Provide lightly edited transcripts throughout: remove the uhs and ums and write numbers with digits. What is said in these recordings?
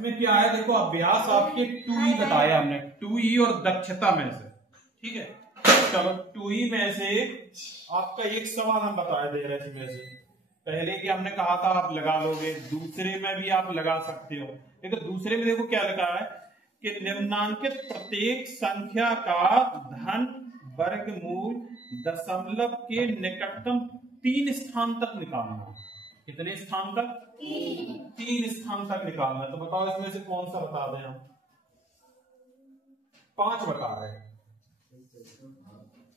इसमें क्या है देखो, अभ्यास आपके 2E बताया हमने, 2E और दक्षता में से, ठीक है। चलो 2E में से आपका एक सवाल हम बता दे रहे हैं। इसमें से पहले कि हमने कहा था आप लगा लोगे, दूसरे में भी आप लगा सकते हो। देखो दूसरे में देखो क्या लिखा है कि निम्नांकित प्रत्येक संख्या का धन वर्गमूल दशमलव के निकटतम 3 स्थान तक निकालना। कितने स्थान तक? 3 स्थान तक निकालना। तो बताओ इसमें से कौन सा बता दें हम? 5 बता रहे हैं।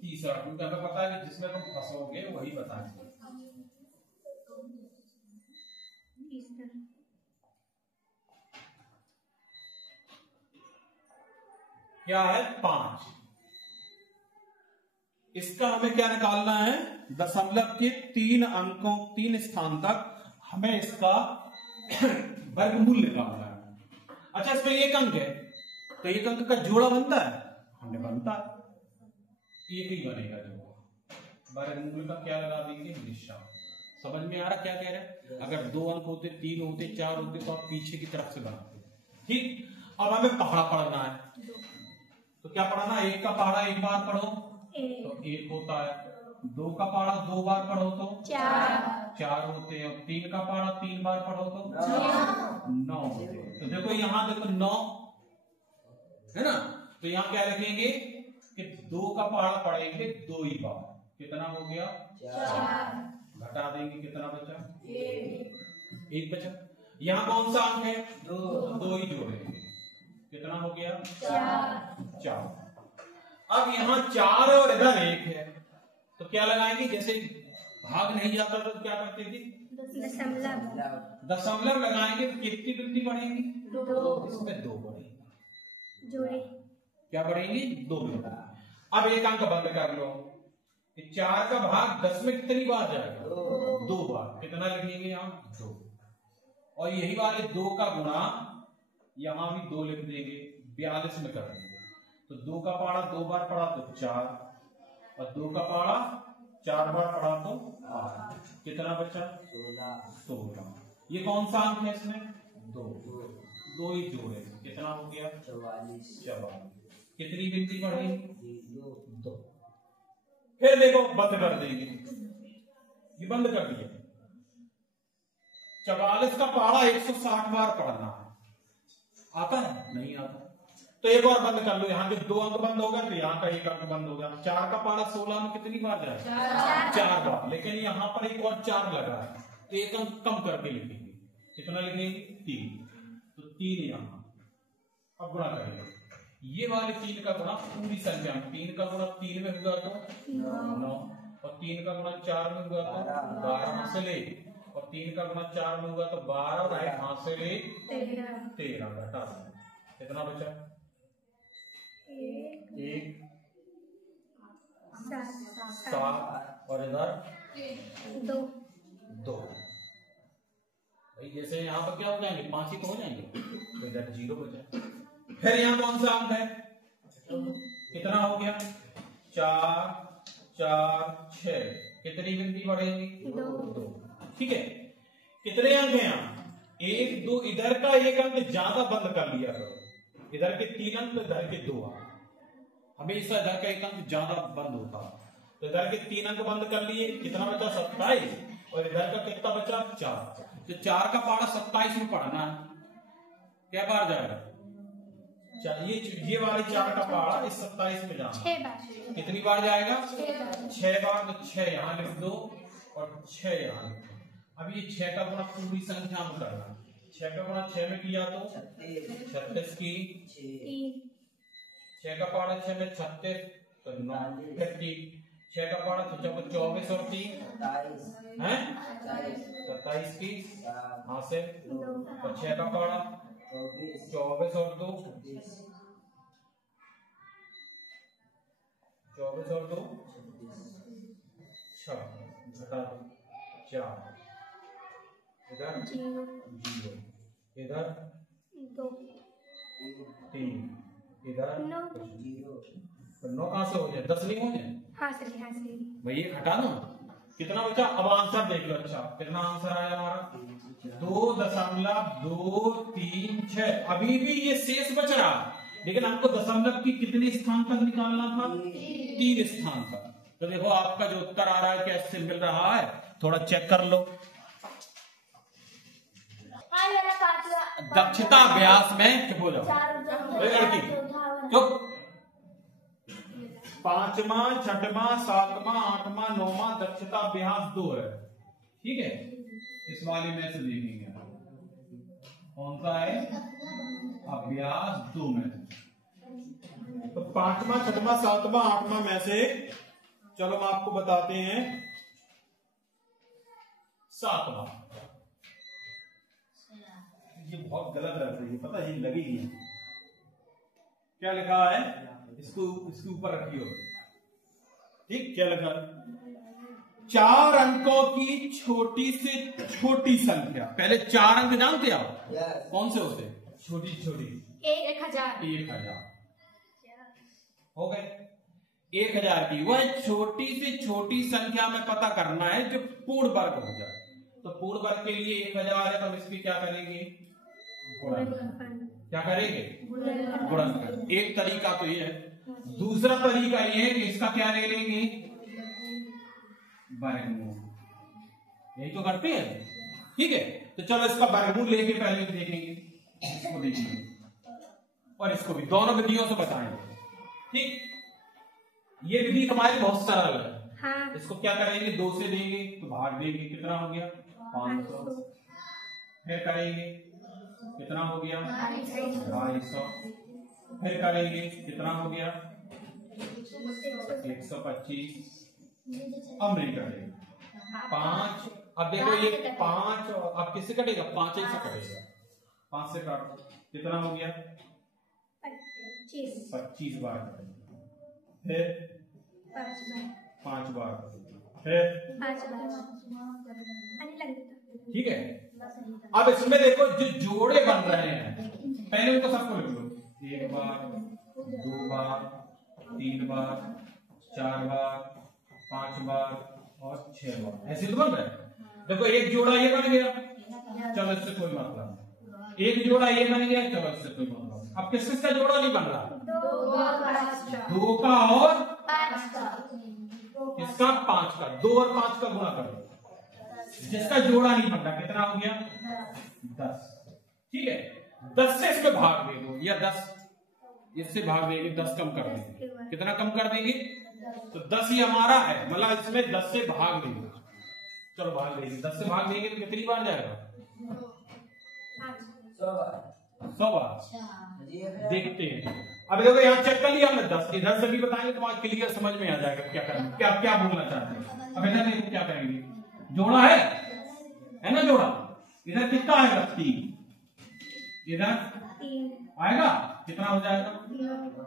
तीसरा, क्योंकि हमें पता है कि जिसमें तुम फंसोगे वही बताएंगे। क्या है? 5। इसका हमें क्या निकालना है? दशमलव के 3 अंकों 3 स्थान तक हमें इसका वर्गमूल निकालना है। अच्छा इसमें 1 अंक है तो 1 अंक का जोड़ा बनता है? हमने बनता है, 1 ही बनेगा जोड़ा। वर्गमूल का क्या लगा देंगे? निशान। समझ में आ रहा क्या कह रहे हैं? अगर 2 अंक होते, 3 होते, 4 होते तो आप पीछे की तरफ से बनाते। ठीक, अब हमें पहाड़ा पढ़ना है तो क्या पढ़ना? 1 का पहाड़ा 1 बार पढ़ो तो 1 होता है, 2 का पहाड़ा 2 बार पढ़ो तो 4 होते हैं, 3 का पहाड़ा 3 बार पढ़ो तो 9 होते हैं। तो देखो यहां देखो 9 है ना, तो यहां क्या लिखेंगे कि 2 का पहाड़ा पढ़ेंगे 2 ही बार। कितना हो गया? 4। घटा देंगे, कितना बचा? 1 बचा। यहाँ कौन सा अंक है? 2 ही जोड़ेंगे, कितना हो गया? 4। अब यहाँ 4 और इधर 1 है तो क्या लगाएंगे? जैसे भाग नहीं जाता तो क्या करते थे? दशमलव लगाएंगे तो कितनी वृद्धि बढ़ेगी? 2। इसमें 2 बढ़ेगी, जोड़े क्या बढ़ेंगी? 2। अब 1 अंक बंद कर लो। 4 का भाग 10 में कितनी बार जाएगा? 2 बार। कितना लिखेंगे यहाँ? 2। और यही वाले 2 का गुणा यहां भी 2 लिख देंगे, 42 में कर देंगे। तो 2 का पहाड़ा 2 बार पढ़ा तो 4 और 2 का पहाड़ा 4 बार पढ़ा तो 8। कितना बचा? 16। ये कौन सा अंक है इसमें? 2 ही जोड़े, कितना हो गया? 44। कितनी गिनती बढ़ेगी? 2। फिर देखो बंद कर देंगे, ये बंद कर दिया। 44 का पहाड़ा 160 बार पढ़ना है, आता है? नहीं आता। तो एक और बंद कर लो, यहाँ के 2 अंक बंद हो गए तो यहाँ का 1 अंक बंद हो गया। 4 का पहाड़ा 16 में कितनी बार जाएगा? 4 बार। लेकिन यहाँ पर एक और 4 लगा है तो 1 अंक कम करके लिखेंगे। कितना लिखेंगे? 3। तो 3 यहाँ। अब गुणा करेंगे, ये वाले 3 का गुणा पूरी संख्या में, 3 का गुणा 3 में हुआ तो 9 और 3 का गुणा 4 में हुआ तो 12 से ले, और 3 का गुणा 4 में हुआ तो 12 और 8 से ले 13। घटा कितना बचा? 1 7 और इधर 2। भाई जैसे यहाँ पर क्या हो जाएंगे? 5 ही तो हो जाएंगे, तो इधर 0 बचा। फिर यहाँ कौन सा अंक है? कितना हो गया? 4 4 6। कितनी गिनती बढ़ेगी? 2। ठीक है। कितने अंक हैं यहाँ? 1 2। इधर का 1 अंक ज्यादा बंद कर लिया करो, इधर के 3 अंक तो इधर के 2 अंक। हमेशा इधर का 1 अंक ज्यादा बंद होता, तो इधर के 3 अंक बंद कर लिए। कितना बचा? 27। और इधर का कितना बचा? 4। तो 4 का पहाड़ा 27 में पढ़ना है, क्या बार जाएगा? ये वाले 4 का पहाड़ा इस 27 में जाना 6 बार। कितनी बार जाएगा? 6 बार। तो 6 यहाँ लिख दो और 6 यहाँ लिख दो। अब ये 6 का गुणा पूरी संख्या में करना। 6 का गुणा 6 में किया तो 36 की 6 का पहाड़ा 6 में 36 तो 9 50। 6 का पहाड़ा 24 और 3 है 27 की हाँ से, और 6 का पहाड़ा 24 और 2 24 और 2 6। घटा 4। इधर 0, इधर 2 3, इधर 9। तो 9 कहां से हो जाए? 10 नहीं हो जाए? हाँ से भाई ये घटा दो, कितना बचा? अब आंसर देख लो। अच्छा कितना आंसर आया हमारा? 2.236। अभी भी ये शेष बच रहा, लेकिन हमको दशमलव की कितने स्थान तक निकालना था? 3 स्थान तक। तो देखो आपका जो उत्तर आ रहा है क्या इससे मिल रहा है? थोड़ा चेक कर लो। दक्षता अभ्यास में चुप हो जाओ लड़की, चुप। 5वां, 6वां, 7वां, 8वां, 9वां दक्षता अभ्यास 2 है, ठीक है। इस वाले में से देखेंगे कौन सा है अभ्यास 2 में। तो 5वां, 6वां, 7वां, 8वां में से चलो हम आपको बताते हैं 7वां। ये बहुत गलत रहता है, पता है, ये लगेगी। क्या लिखा है? इसको इसके ऊपर रखियो, ठीक। क्या लिखा है? 4 अंकों की छोटी से छोटी संख्या। पहले 4 अंक जानते आप? कौन से होते? छोटी छोटी 1000 हो गए। 1000 की वह छोटी से छोटी संख्या में पता करना है जो पूर्ण वर्ग हो जाए। तो पूर्ण वर्ग के लिए 1000 है, तो हम इसकी क्या करेंगे? क्या करेंगे? गुणन कर। एक तरीका तो ये है। दूसरा तरीका ये है कि इसका क्या ले लेंगे? वर्गमूल। यही तो करते हैं, ठीक है। तो चलो इसका वर्गमूल लेके पहले देखेंगे, इसको देखिए और इसको भी, दोनों विधियों से बताएंगे, ठीक। ये विधि हमारी बहुत सरल है। हाँ। इसको क्या करेंगे? 2 से देंगे तो भाग देंगे, कितना हो गया? 500। फिर करेंगे कितना हो गया? 250। फिर करेंगे कितना हो गया? 125। अब नहीं करेंगे 5। अब देखो ये 5 अब किससे कटेगा? 5 से कटेगा। 5 से काटो, कितना हो गया? 25 बार कटेगा। फिर 5 बार, फिर 5 बार, ठीक है। अब इसमें देखो जो जोड़े बन रहे हैं, पहले उनको सबको लिख लो। 1 बार, 2 बार, 3 बार, 4 बार, 5 बार और 6 बार, ऐसे तो बन रहे हैं। देखो एक जोड़ा ये बन गया, चलो इससे कोई मतलब नहीं। एक जोड़ा ये बन गया, चलो इससे कोई मतलब नहीं। अब किस किसका जोड़ा नहीं बन रहा? 2 का और 5 का। किसका? 5 का। 2 और 5 का गुणा करो, जिसका जोड़ा नहीं बनता कितना हो गया? 10, ठीक है। 10 से इसको भाग दे दो, या 10 इससे भाग देंगे, 10 कम कर देंगे, कितना कम कर देंगे? तो 10 ही हमारा है, मतलब इसमें 10 से भाग देंगे। चलो भाग देंगे, 10 से भाग देंगे तो कितनी बार जाएगा? 100 बार। देखते हैं। अब देखो यहाँ चेक कर लिया हमने 10, इधर से भी बताएंगे तो क्लियर समझ में आ जाएगा क्या करना, क्या क्या बोलना चाहते हैं। अब इधर देखो क्या करेंगे? जोड़ा है ना जोड़ा? इधर कितना आएगा? 3। इधर 3 आएगा, कितना हो जाएगा?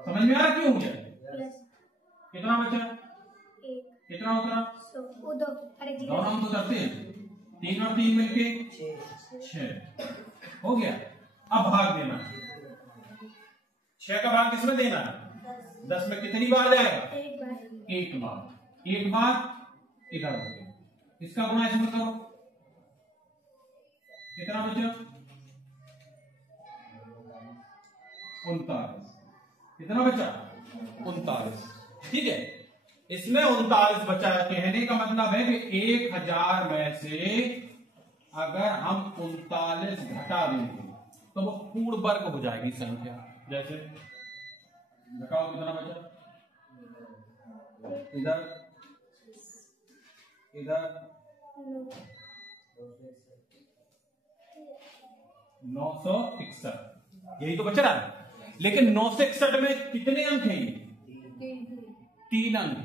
समझ में आ रहा क्यों हो गया? कितना बचा? 1 कितना होता? दोनों हम तो करते हैं, 3 और 3 मिलके 6 हो गया। अब भाग देना, 6 का भाग किसमें देना है? 10 में कितनी बार जाएगा? 1 बार। 1 बार इधर हो गया, इसका गुणा इसमें करो, कितना बचा? 39। कितना बचा? 39, ठीक है। इसमें 39 बचा है। कहने का मतलब है कि 1000 में से अगर हम 39 घटा देंगे तो वो पूर्ण वर्ग हो जाएगी संख्या। जैसे घटाओ, कितना बचा? इधर इधर 961, यही तो बच रहा है। लेकिन 961 में कितने अंक हैं? 3 अंक।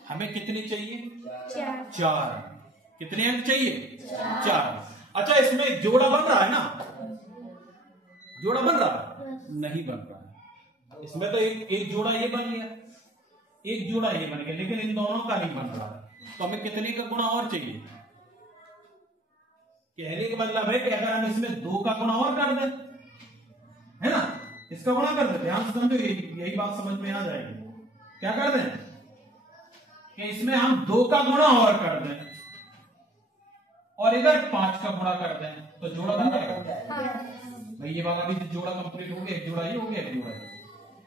हमें कितने चाहिए? 4। कितने अंक चाहिए? 4। अच्छा इसमें एक जोड़ा बन रहा है ना? जोड़ा बन रहा है? नहीं बन रहा है। इसमें तो एक जोड़ा ये बन गया, एक जोड़ा ये बन गया, लेकिन इन दोनों का नहीं बन रहा है। तो हमें कितने का गुणा और चाहिए? कहने का मतलब है कि अगर हम इसमें 2 का गुणा और कर दें, है ना, इसका गुणा कर दें, ध्यान से समझो, यही बात समझ में आ जाएगी। क्या कर दें? कि इसमें हम 2 का गुणा और कर दें और इधर 5 का गुणा कर दें तो जोड़ा बन जाएगा। भाई ये वाला भी जोड़ा कंप्लीट हो गया, एक जोड़ा ये हो गया, एक जोड़ा ये।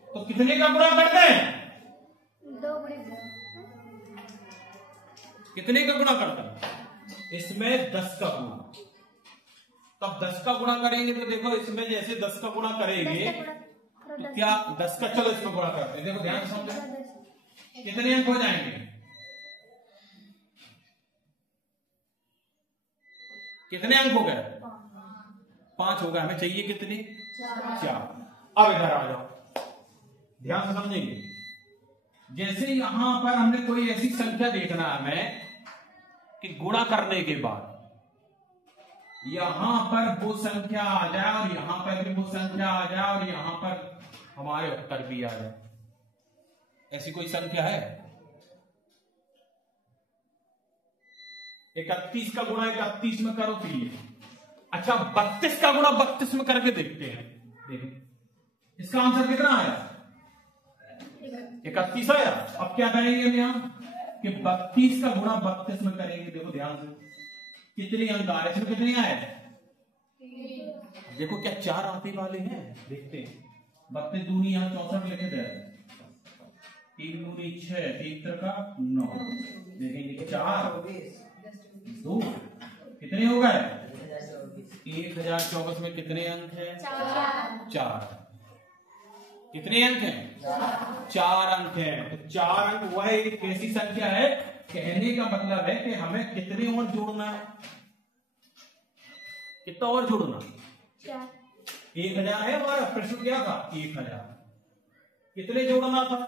तो कितने का गुणा कर दें? 2 कितने का गुणा कर दें? इसमें 10 का गुणा। तब 10 का गुणा करेंगे तो देखो इसमें जैसे 10 का गुणा करेंगे तो क्या 10 का, चलो इसमें गुणा करते हैं। देखो ध्यान से समझो कितने अंक हो जाएंगे? कितने अंक हो गए? 5 हो गए। हमें चाहिए कितने? 4। अब इधर आ जाओ, ध्यान से समझेंगे। जैसे यहां पर हमने कोई ऐसी संख्या देखना है हमें कि गुणा करने के बाद यहां पर वो संख्या आ जाए और यहां पर भी वो संख्या आ जाए और यहां पर हमारे उत्तर भी आ जाए। ऐसी कोई संख्या है? 31 का गुणा 31 में करो तो ये। अच्छा 32 का गुणा 32 में करके देखते हैं। देखिए इसका आंसर कितना आया? 31 आया। अब क्या करेंगे हम यहां कि 32 का गुणा 32 में करेंगे। देखो ध्यान से कितने अंक आ रहे हैं? इसमें कितने आए? देखो क्या 4 आते वाले हैं? देखते हैं। 32 दूनी यहां 64 लिखे दे रहे हैं। 3 दूनी 6, 3 का 9। देखेंगे 4 2 कितने हो गए? 1024 में कितने अंक हैं? 4। कितने अंक हैं? 4 अंक हैं। तो 4 अंक वह एक कैसी संख्या है? कहने का मतलब है कि हमें कितने और जोड़ना है? कितना और जोड़ना? 1000 है हमारा प्रश्न क्या था? 1000। कितने जोड़ना था?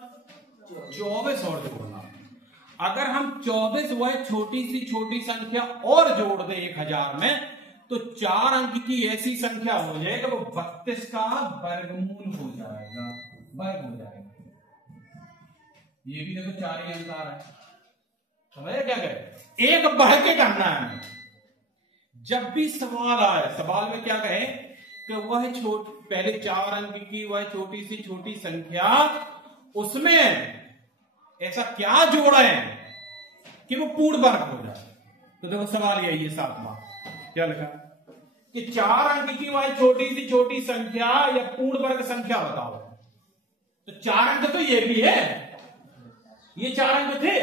24 और जोड़ना। अगर हम 24 वह छोटी संख्या और जोड़ दें 1000 में तो 4 अंक की ऐसी संख्या हो जाएगा वो 32 का वर्गमूल हो जाएगा, वर्ग हो जाएगा। ये भी देखो 4 ही अंक आ रहा है। समझे क्या कहे? एक बढ़ के करना है। जब भी सवाल आए, सवाल में क्या कहे कि वह पहले 4 अंक की वह छोटी संख्या, उसमें ऐसा क्या जोड़े कि वो पूर्ण वर्ग हो जाए। तो देखो सवाल यही है 7वां। क्या लिखा कि 4 अंक की वह छोटी संख्या या पूर्ण वर्ग संख्या बताओ। तो 4 अंक तो ये भी है, ये 4 अंक थे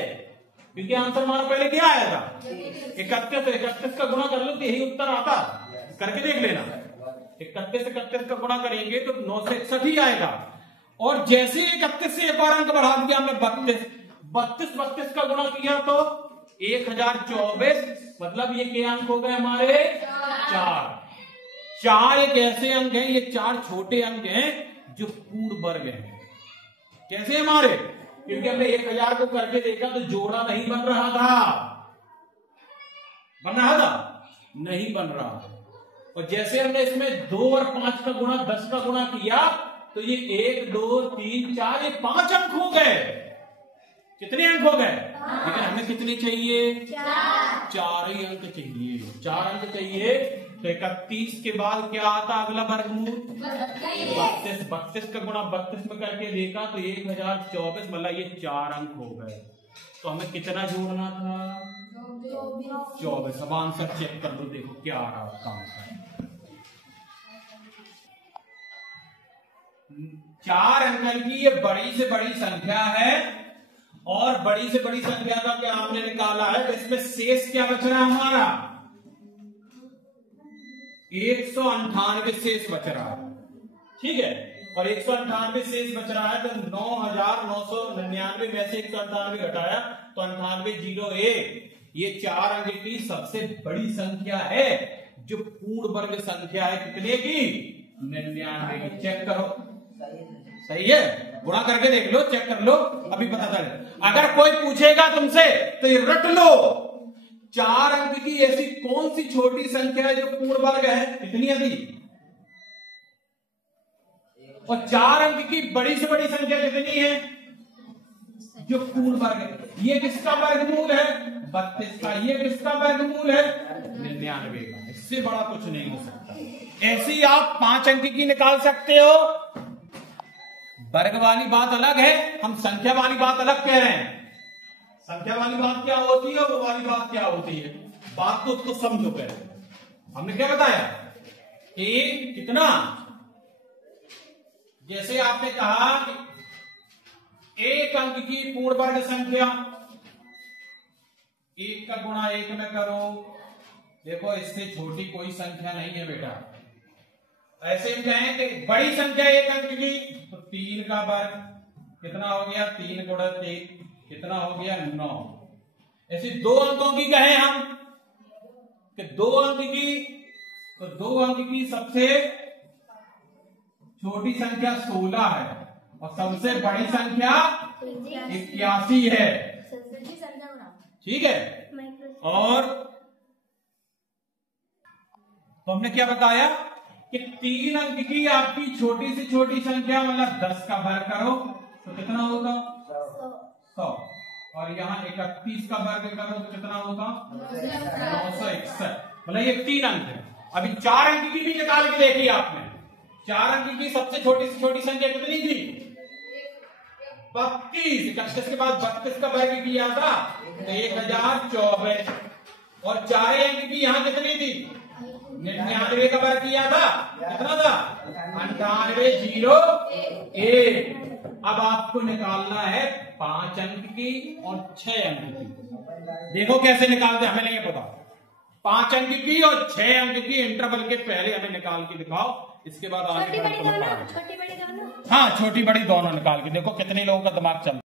क्योंकि आंसर हमारा पहले क्या आया था? 31 का गुणा कर लो तो यही उत्तर आता। करके देख लेना। 31 का गुणा करेंगे तो 9 से 61 ही आएगा। और जैसे 31 से एक और अंक बढ़ा दिया हमने 32 का गुणा किया तो 1024, मतलब ये क्या अंक हो गए हमारे? 4 एक ऐसे अंक हैं, ये 4 छोटे अंक हैं जो पूर्ण वर्ग हैं। कैसे हमारे? क्योंकि हमने 1000 को करके देखा तो जोड़ा नहीं बन रहा था। बन रहा था? नहीं बन रहा। और जैसे हमने इसमें 2 और 5 का गुणा 10 का गुणा किया तो ये 1 2 3 4 ये 5 अंक हो गए। कितने अंक हो गए? लेकिन हमें कितने चाहिए? 4 ही अंक चाहिए। 4 अंक चाहिए तो 31 के बाद क्या आता अगला वर्गमूल? 32 का गुणा 32 में करके देखा तो 1024, मतलब ये 4 अंक हो गए। तो हमें कितना जोड़ना था? 24। अब आंसर चेक कर लो, देखो क्या आ रहा आपका आंसर। 4 अंक की ये बड़ी से बड़ी संख्या है और बड़ी से बड़ी संख्या का क्या हमने निकाला है तो इसमें शेष क्या बच रहा है हमारा? 198 शेष बच रहा है। ठीक है, और 198 शेष बच रहा है तो 9999 में से 198 घटाया तो 9801। ये 4 अंक की सबसे बड़ी संख्या है जो पूर्ण वर्ग संख्या है। कितने की? 99 की। चेक करो, सही है? गुणा करके देख लो, चेक कर लो, अभी पता चले। अगर कोई पूछेगा तुमसे तो ये रट लो, 4 अंक की ऐसी कौन सी छोटी संख्या है जो पूर्ण वर्ग है? कितनी अभी? और 4 अंक की बड़ी से बड़ी संख्या कितनी है जो पूर्ण वर्ग है? ये किसका वर्गमूल है? 32 का। ये किसका वर्गमूल है? 99 का। इससे बड़ा कुछ नहीं हो सकता। ऐसे ही आप 5 अंक की निकाल सकते हो। वर्ग वाली बात अलग है, हम संख्या वाली बात अलग कह रहे हैं। संख्या वाली बात क्या होती है, वो वाली बात क्या होती है, बात तो उसको समझो पहले। हमने क्या बताया कि कितना, जैसे आपने कहा कि एक अंक की पूर्ण वर्ग संख्या, एक का गुणा एक में करो, देखो इससे छोटी कोई संख्या नहीं है बेटा। ऐसे हम कहें कि बड़ी संख्या एक अंक की, तो 3 का वर्ग कितना हो गया, 3 गुणा 3 कितना हो गया 9। ऐसे 2 अंकों की कहें हम कि 2 अंक की, तो 2 अंक की सबसे छोटी संख्या 16 है और सबसे बड़ी संख्या 81 है। ठीक है, और तो हमने क्या बताया कि 3 अंक की आपकी छोटी से छोटी संख्या मतलब 10 का वर्ग करो तो कितना होगा 100, और यहाँ 31 का वर्ग करो तो कितना होगा 961, मतलब ये 3 अंक है। अभी 4 अंक की भी निकाल के देखी आपने, 4 अंक की सबसे छोटी से छोटी संख्या कितनी थी 32, के बाद 32 का वर्ग किया था तो 1024, और 4 अंक की यहाँ कितनी थी 99 का वर्ग किया था, कितना था 9801। अब आपको निकालना है 5 अंक की और 6 अंक की। देखो कैसे निकालते, हमें नहीं पता। 5 अंक की और 6 अंक की इंटरवल के पहले हमें निकाल के दिखाओ, इसके बाद आगे छोटी बड़ी दोनों, छोटी बड़ी दोनों, हाँ छोटी बड़ी दोनों निकाल के देखो कितने लोगों का दिमाग चल